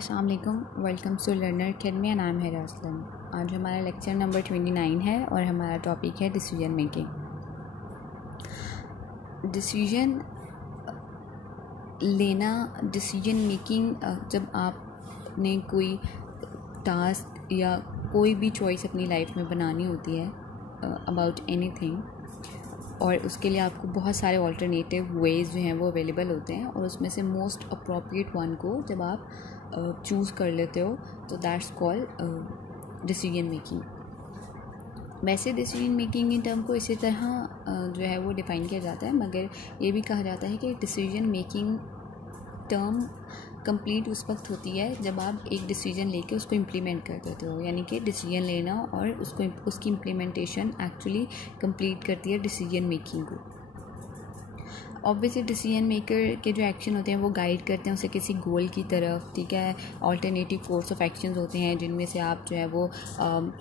अस्सलाम वालेकुम, welcome to learner academy. नाम है रासलन। आज हमारा लेक्चर नंबर 29 है और हमारा टॉपिक है डिसीजन मेकिंग। डिसीजन लेना, डिसीजन मेकिंग, जब आपने कोई टास्क या कोई भी चॉइस अपनी लाइफ में बनानी होती है अबाउट एनीथिंग, और उसके लिए आपको बहुत सारे ऑल्टरनेटिव वेज़ जो हैं वो अवेलेबल होते हैं, और उसमें से मोस्ट अप्रोप्रिएट वन को जब आप चूज़ कर लेते हो तो दैट्स कॉल्ड डिसीजन मेकिंग। वैसे डिसीजन मेकिंग इन टर्म को इसी तरह जो है वो डिफ़ाइन किया जाता है, मगर ये भी कहा जाता है कि डिसीजन मेकिंग टर्म कंप्लीट उस वक्त होती है जब आप एक डिसीजन लेके उसको इम्प्लीमेंट कर देते हो, यानी कि डिसीजन लेना और उसकी इम्प्लीमेंटेशन एक्चुअली कंप्लीट करती है डिसीजन मेकिंग को। ऑब्वियसली डिसीजन मेकर के जो एक्शन होते हैं वो गाइड करते हैं उसे किसी गोल की तरफ, ठीक है। ऑल्टरनेटिव कोर्स ऑफ एक्शंस होते हैं जिनमें से आप जो है वो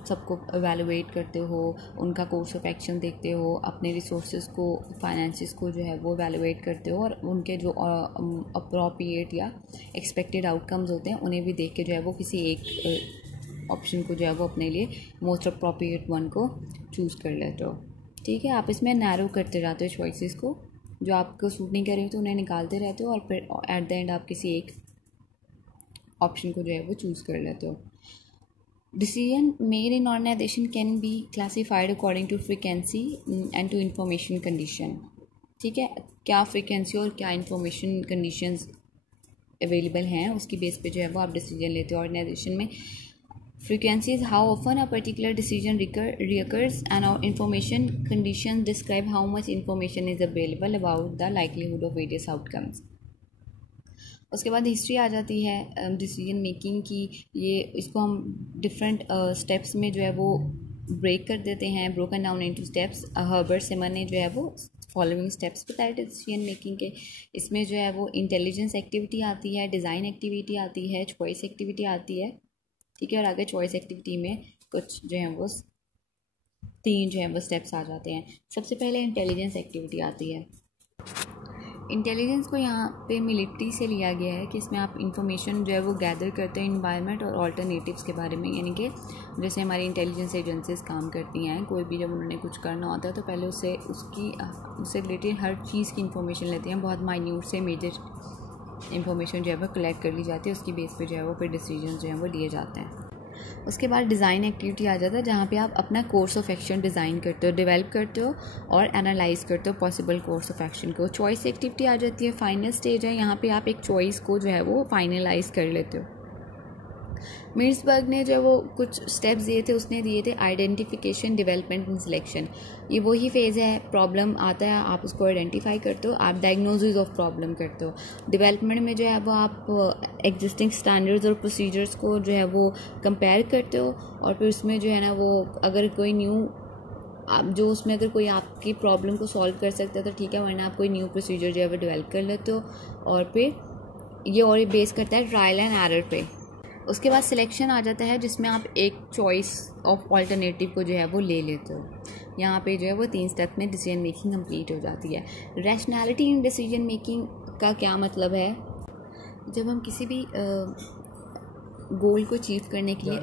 सबको एवेलुएट करते हो, उनका कोर्स ऑफ एक्शन देखते हो, अपने रिसोर्सेज को, फाइनेंसिस को जो है वो एवेलुएट करते हो, और उनके जो अप्रोप्रिएट या एक्सपेक्टेड आउटकम्स होते हैं उन्हें भी देख के जो है वो किसी एक ऑप्शन को जो है वो अपने लिए मोस्ट अप्रोप्रिएट वन को चूज़ कर लेते हो, ठीक है। आप इसमें नैरो करते जाते हो चॉइसेस को, जो आपको सूट नहीं कर रही हो तो उन्हें निकालते रहते हो, और फिर एट द एंड आप किसी एक ऑप्शन को जो है वो चूज़ कर लेते हो। Decision made in organization can be classified according to frequency and to information condition, ठीक है। क्या फ्रीक्वेंसी और क्या इंफॉर्मेशन कंडीशंस अवेलेबल हैं उसकी बेस पे जो है वो आप डिसीजन लेते हो ऑर्गेनाइजेशन में। Frequency is how often a particular decision reoccurs, and our information conditions describe how much information is available about the likelihood of various outcomes. उसके बाद हिस्ट्री आ जाती है डिसीजन मेकिंग की। ये इसको हम डिफरेंट स्टेप्स में जो है वो ब्रेक कर देते हैं, broken down into steps. Herbert Simon ने जो है वो फॉलोइंग स्टेप्स बताए डिसीजन मेकिंग के। इसमें जो है वो इंटेलिजेंस एक्टिविटी आती है, डिज़ाइन एक्टिविटी आती है, चॉइस एक्टिविटी आती है, ठीक है। और आगे चॉइस एक्टिविटी में कुछ जो है वो 3 जो है वो स्टेप्स आ जाते हैं। सबसे पहले इंटेलिजेंस एक्टिविटी आती है। इंटेलिजेंस को यहाँ पे मिलिट्री से लिया गया है कि इसमें आप इंफॉर्मेशन जो है वो गैदर करते हैं इन्वायरमेंट और ऑल्टरनेटिव्स के बारे में, यानी कि जैसे हमारी इंटेलिजेंस एजेंसीज काम करती हैं, कोई भी जब उन्होंने कुछ करना होता है तो पहले उससे रिलेटेड हर चीज़ की इंफॉर्मेशन लेते हैं, बहुत माइन्यूट से मेजर इंफॉर्मेशन जो है वो कलेक्ट कर ली जाती है, उसकी बेस पे जो है वो फिर डिसीजन जो है वो लिए जाते हैं। उसके बाद डिज़ाइन एक्टिविटी आ जाता है, जहाँ पे आप अपना कोर्स ऑफ एक्शन डिज़ाइन करते हो, डेवलप करते हो और एनालाइज करते हो पॉसिबल कोर्स ऑफ एक्शन को। चॉइस एक्टिविटी आ जाती है, फाइनल स्टेज है, यहाँ पे आप एक चॉइस को जो है वो फाइनलाइज कर लेते हो। मिर्सबर्ग ने जो वो कुछ स्टेप्स दिए थे, उसने दिए थे आइडेंटिफिकेशन, डेवलपमेंट एंड सिलेक्शन। ये वही फेज़ है, प्रॉब्लम आता है, आप उसको आइडेंटिफाई करते हो, आप डायग्नोसिस ऑफ प्रॉब्लम करते हो। डेवलपमेंट में जो है वो आप एग्जिस्टिंग स्टैंडर्ड्स और प्रोसीजर्स को जो है वो कंपेयर करते हो, और फिर उसमें जो है ना वो अगर कोई न्यू जो उसमें अगर कोई आपकी प्रॉब्लम को सॉल्व कर सकता है तो ठीक है, वरना आप कोई न्यू प्रोसीजर जो है वो डेवलप कर लेते हो, और फिर ये और बेस करता है ट्रायल एंड एरर पे। उसके बाद सिलेक्शन आ जाता है, जिसमें आप एक चॉइस ऑफ ऑल्टरनेटिव को जो है वो ले लेते हो। यहाँ पे जो है वो 3 स्टेप में डिसीजन मेकिंग कंप्लीट हो जाती है। रैशनैलिटी इन डिसीजन मेकिंग का क्या मतलब है? जब हम किसी भी गोल को अचीव करने के लिए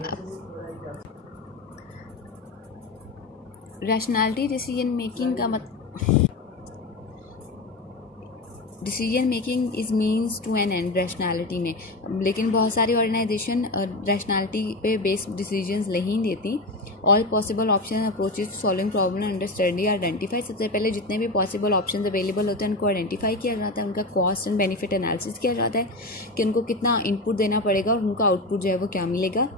रैशनैलिटी डिसीजन मेकिंग का decision making is means to an end rationality में, लेकिन बहुत सारी ऑर्गेनाइजेशन रैशनैलिटी पे बेस्ड डिसीजंस नहीं देती। All possible option approaches to solving problem understanding identify. सबसे पहले जितने भी पॉसिबल ऑप्शन अवेलेबल होते हैं उनको आइडेंटिफाई किया जाता है, उनका कॉस्ट एंड बेनिफिट एनालिसिस किया जाता है कि उनको कितना इनपुट देना पड़ेगा और उनका आउटपुट जो है वो क्या मिलेगा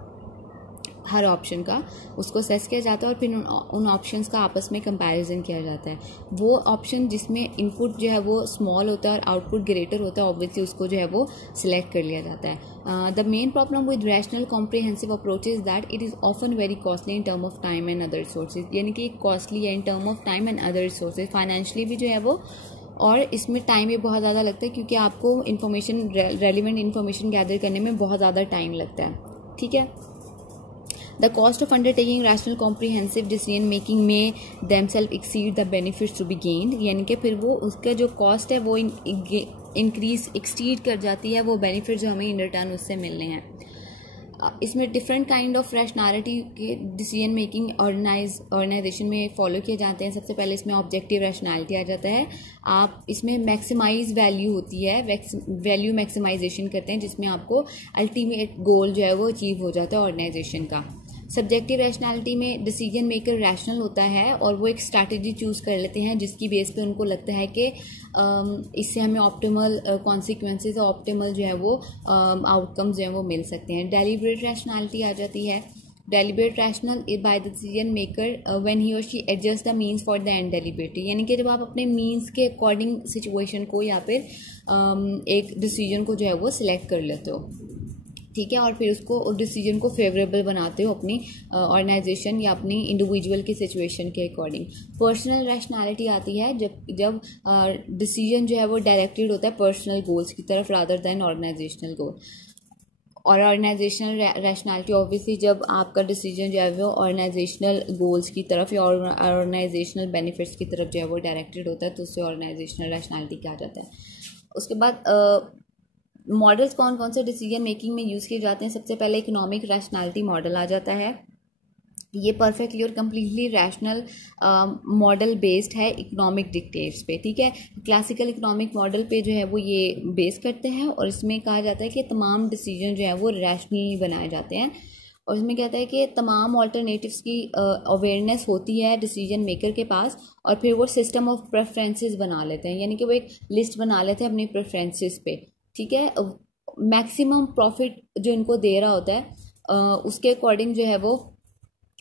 हर ऑप्शन का, उसको असेस किया जाता है, और फिर उन ऑप्शंस का आपस में कंपैरिजन किया जाता है। वो ऑप्शन जिसमें इनपुट जो है वो स्मॉल होता है और आउटपुट ग्रेटर होता है, ऑब्वियसली उसको जो है वो सिलेक्ट कर लिया जाता है। The main problem with rational comprehensive approach is that it is often very costly in term of time and other resources, यानी कि कॉस्टली है in term of time and other resources, financially भी जो है वो, और इसमें टाइम भी बहुत ज़्यादा लगता है क्योंकि आपको इन्फॉर्मेशन रेलिवेंट इन्फॉर्मेशन गैदर करने में बहुत ज़्यादा टाइम लगता है, ठीक है। The cost of undertaking rational comprehensive decision making में themselves exceed the benefits to be gained, यानी कि फिर वो उसका जो कॉस्ट है वो इंक्रीज एक्सीड कर जाती है वो बेनिफिट जो हमें इन रिटर्न उससे मिलने हैं। इसमें डिफरेंट काइंड ऑफ रैशनैलिटी के डिसीजन मेकिंग ऑर्गेनाइजेशन में फॉलो किए जाते हैं। सबसे पहले इसमें ऑब्जेक्टिव रैशनैलिटी आ जाता है। आप इसमें मैक्सिमाइज वैल्यू होती है, वैल्यू मैक्सिमाइजेशन करते हैं जिसमें आपको अल्टीमेट गोल जो है वो अचीव हो जाता है ऑर्गेनाइजेशन का। सब्जेक्टिव रैशनैलिटी में डिसीजन मेकर रैशनल होता है और वो एक स्ट्रैटेजी चूज़ कर लेते हैं जिसकी बेस पे उनको लगता है कि इससे हमें ऑप्टिमल कॉन्सिक्वेंसेस और ऑप्टिमल जो है वो आउटकम्स जो है वो मिल सकते हैं। डेलिब्रेट रैशनैलिटी आ जाती है। Deliberate rational by the decision maker when he और she adjust the means for the end deliberately, यानी कि जब आप अपने मीन्स के अकॉर्डिंग सिचुएशन को या फिर एक डिसीजन को जो है वो सिलेक्ट कर लेते हो, ठीक है, और फिर उसको डिसीजन को फेवरेबल बनाते हो अपनी ऑर्गेनाइजेशन या अपनी इंडिविजुअल की सिचुएशन के अकॉर्डिंग। पर्सनल रैशनैलिटी आती है जब डिसीजन जो है वो डायरेक्टेड होता है पर्सनल गोल्स की तरफ रादर दैन ऑर्गेनाइजेशनल गोल। और ऑर्गेनाइजेशनल रैशनैलिटी ऑब्वियसली जब आपका डिसीजन जो है वो ऑर्गेनाइजेशनल गोल्स की तरफ या ऑर्गेनाइजेशनल बेनिफिट्स की तरफ जो है वो डायरेक्टेड होता है तो उससे ऑर्गेनाइजेशनल रैशनैलिटी कहा जाता है। उसके बाद मॉडल्स कौन कौन से डिसीजन मेकिंग में यूज़ किए जाते हैं। सबसे पहले इकोनॉमिक रैशनैलिटी मॉडल आ जाता है। ये परफेक्टली और कम्प्लीटली रैशनल मॉडल बेस्ड है इकोनॉमिक डिक्टेट्स पे, ठीक है। क्लासिकल इकोनॉमिक मॉडल पे जो है वो ये बेस करते हैं और इसमें कहा जाता है कि तमाम डिसीजन जो है वो रैशनली बनाए जाते हैं और इसमें कहता है कि तमाम ऑल्टरनेटिव्स की अवेयरनेस होती है डिसीजन मेकर के पास और फिर वो सिस्टम ऑफ प्रेफरेंसेस बना लेते हैं, यानी कि वो एक लिस्ट बना लेते हैं अपनी प्रेफरेंसेस पे, ठीक है। मैक्सिमम प्रॉफिट जो इनको दे रहा होता है उसके अकॉर्डिंग जो है वो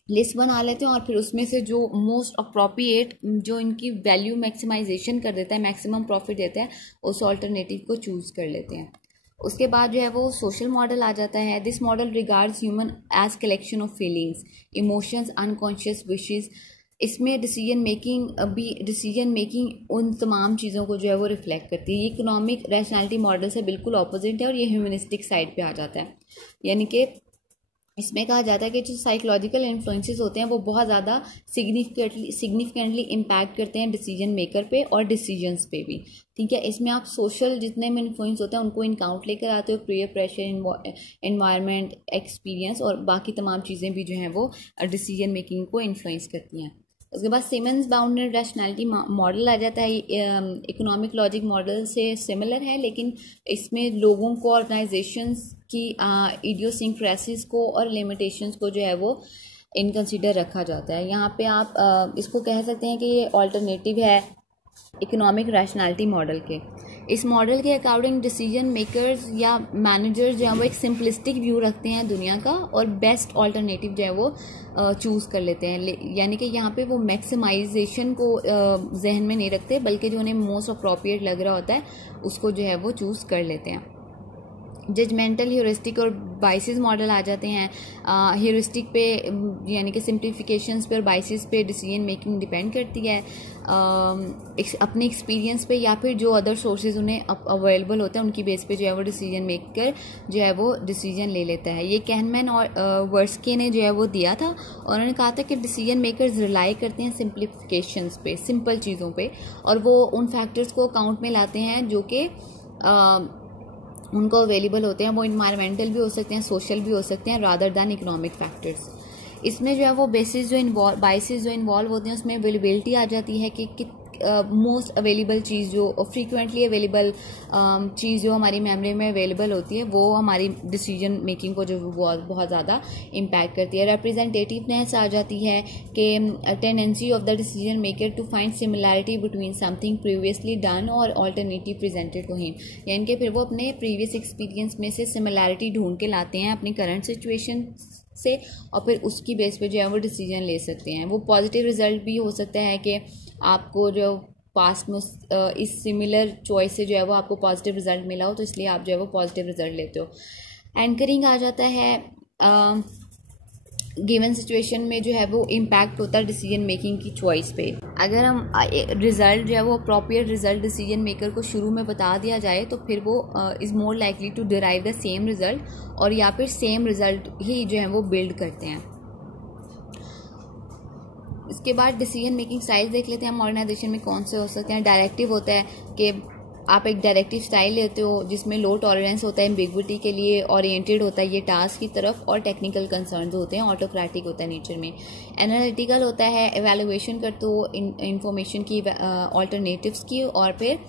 लिस्ट बना लेते हैं और फिर उसमें से जो मोस्ट अप्रोप्रिएट जो इनकी वैल्यू मैक्सिमाइजेशन कर देता है, मैक्सिमम प्रॉफिट देता है, उस ऑल्टरनेटिव को चूज़ कर लेते हैं। उसके बाद जो है वो सोशल मॉडल आ जाता है। This model regards human as collection of feelings, emotions, unconscious wishes. इसमें डिसीजन मेकिंग उन तमाम चीज़ों को जो है वो रिफ्लेक्ट करती है। ये इकोनॉमिक रैशनैलिटी मॉडल से बिल्कुल ऑपोजिट है और ये ह्यूमनिस्टिक साइड पे आ जाता है, यानी कि इसमें कहा जाता है कि जो साइकोलॉजिकल इन्फ्लुएंसेस होते हैं वो बहुत ज़्यादा सिग्निफिकेंटली इम्पैक्ट करते हैं डिसीजन मेकर पे और डिसीजंस पे भी, ठीक है। इसमें आप सोशल जितने में इन्फ्लुएंस होते हैं उनको इनकाउंट लेकर आते हो, पीयर प्रेशर, एनवायरनमेंट, एक्सपीरियंस और बाकी तमाम चीज़ें भी जो हैं वो डिसीजन मेकिंग को इन्फ्लुएंस करती हैं। उसके बाद सिमन्स बाउंडेड रैशनैलिटी मॉडल आ जाता है। इकोनॉमिक लॉजिक मॉडल से सिमिलर है लेकिन इसमें लोगों को, ऑर्गेनाइजेशंस की इडियोसिंक्रेसीज को और लिमिटेशंस को जो है वो इन कंसीडर रखा जाता है। यहाँ पे आप इसको कह सकते हैं कि ये ऑल्टरनेटिव है इकोनॉमिक रैशनैलिटी मॉडल के। इस मॉडल के अकॉर्डिंग डिसीजन मेकर्स या मैनेजर्स जो है वो एक सिंपलिस्टिक व्यू रखते हैं दुनिया का और बेस्ट ऑल्टरनेटिव जो है वो चूज़ कर लेते हैं, यानी कि यहाँ पे वो मैक्सिमाइजेशन को जहन में नहीं रखते बल्कि जो उन्हें मोस्ट अप्रोप्रिएट लग रहा होता है उसको जो है वो चूज़ कर लेते हैं। जजमेंटल, ह्यूरिस्टिक और बाइसिस मॉडल आ जाते हैं। ह्यूरिस्टिक पे यानी कि सिंप्लीफिकेशंस पे और बाइसिस पे डिसीजन मेकिंग डिपेंड करती है अपने एक्सपीरियंस पे या फिर जो अदर सोर्सेज उन्हें अवेलेबल होते हैं उनकी बेस पे जो है वो डिसीजन मेकर जो है वो डिसीजन ले लेता है। ये कहनमैन और वर्स्के ने जो है वो दिया था और उन्होंने कहा था कि डिसीजन मेकर्स रिलाई करते हैं सिंप्लीफिकेशंस पे, सिंपल चीज़ों पे, और वो उन फैक्टर्स को अकाउंट में लाते हैं जो कि उनको अवेलेबल होते हैं। वो इन्वायरमेंटल भी हो सकते हैं, सोशल भी हो सकते हैं रादर दैन इकोनॉमिक फैक्टर्स। इसमें जो है वो बाइसिस जो इन्वॉल्व होते हैं उसमें अवेलेबिलिटी आ जाती है कि मोस्ट अवेलेबल चीज़ जो फ्रीक्वेंटली अवेलेबल चीज़ जो हमारी मेमोरी में अवेलेबल होती है वो हमारी डिसीजन मेकिंग को जो बहुत ज़्यादा इम्पैक्ट करती है। रिप्रेजेंटेटिवनेस आ जाती है कि tendency of the decision maker to find similarity between something previously done और ऑल्टरनेटिव प्रेजेंटेड टू हिम, यानी कि फिर वो अपने प्रीवियस एक्सपीरियंस में से सिमिलैरिटी ढूंढ के लाते हैं अपनी करंट सिचुएशन से और फिर उसकी बेस पे जो है वो डिसीजन ले सकते हैं। वो पॉजिटिव रिजल्ट भी हो सकता है कि आपको जो पास्ट में इस सिमिलर चॉइस से जो है वो आपको पॉजिटिव रिजल्ट मिला हो तो इसलिए आप जो है वो पॉजिटिव रिजल्ट लेते हो। एंकरिंग आ जाता है। गिवन सिचुएशन में जो है वो इम्पैक्ट होता है डिसीजन मेकिंग की चॉइस पे। अगर हम रिजल्ट जो है वो अप्रोप्रिएट रिजल्ट डिसीजन मेकर को शुरू में बता दिया जाए तो फिर वो is more likely to derive the same result और या फिर सेम रिजल्ट ही जो है वो बिल्ड करते हैं। इसके बाद डिसीजन मेकिंग स्टाइल देख लेते हैं हम ऑर्गेनाइजेशन में कौन से हो सकते हैं। डायरेक्टिव होता है कि आप एक डायरेक्टिव स्टाइल लेते हो जिसमें लो टॉलरेंस होता है एम्बिग्विटी के लिए, ओरिएंटेड होता है ये टास्क की तरफ, और टेक्निकल कंसर्न्स होते हैं, ऑटोक्रेटिक होता है नेचर में। एनालिटिकल होता है, एवेलुएशन करते हो इंफॉर्मेशन की, ऑल्टरनेटिव्स की, और फिर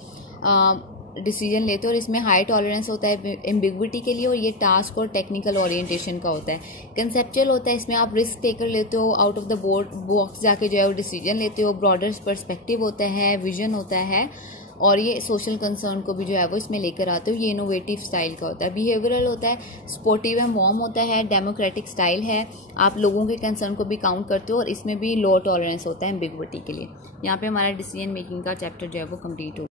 डिसीजन लेते हो। और इसमें हाई टॉलरेंस होता है एम्बिग्विटी के लिए, और ये टास्क और टेक्निकल ओरिएंटेशन का होता है। कंसेप्चुअल होता है, इसमें आप रिस्क टेकर लेते हो, आउट ऑफ द बॉक्स जाके जो है वो डिसीजन लेते हो। ब्रॉडर पर्सपेक्टिव होता है, विजन होता है, और ये सोशल कंसर्न को भी जो है वो इसमें लेकर आते हो। ये इनोवेटिव स्टाइल का होता है। बिहेवियरल होता है, स्पोर्टिव एंड वार्म होता है, डेमोक्रेटिक स्टाइल है, आप लोगों के कंसर्न को भी काउंट करते हो, और इसमें भी लो टॉलरेंस होता है एम्बिग्विटी के लिए। यहाँ पे हमारा डिसीजन मेकिंग का चैप्टर जो है वो कंप्लीट हो